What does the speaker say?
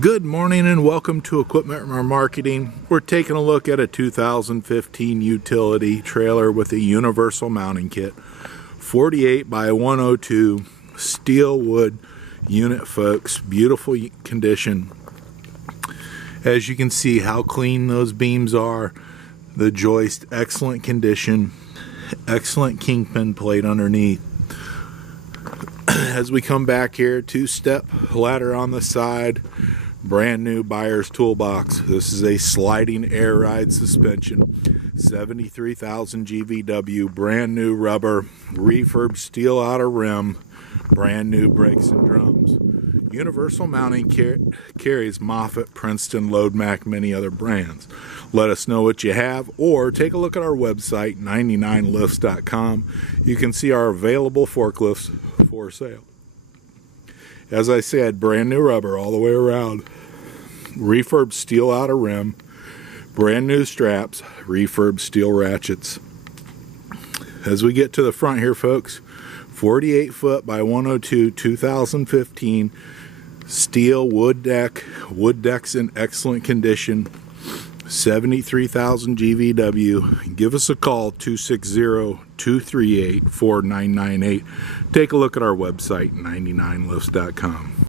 Good morning and welcome to Equipment Marketing. We're taking a look at a 2015 utility trailer with a universal mounting kit. 48 by 102 steel wood unit, folks. Beautiful condition. As you can see how clean those beams are. The joist, excellent condition. Excellent kingpin plate underneath. As we come back here, two-step ladder on the side. Brand new buyer's toolbox. This is a sliding air ride suspension. 73,000 GVW, brand new rubber, refurb steel outer rim, brand new brakes and drums. Universal mounting carries Moffett, Princeton, Loadmac, many other brands. Let us know what you have, or take a look at our website, 99lifts.com. You can see our available forklifts for sale. As I said, brand new rubber all the way around. Refurb steel outer rim. Brand new straps. Refurb steel ratchets. As we get to the front here, folks, 48 foot by 102, 2015. Steel wood deck. Wood deck's in excellent condition. 73,000 GVW. Give us a call, 260-238-4998. Take a look at our website, 99lifts.com.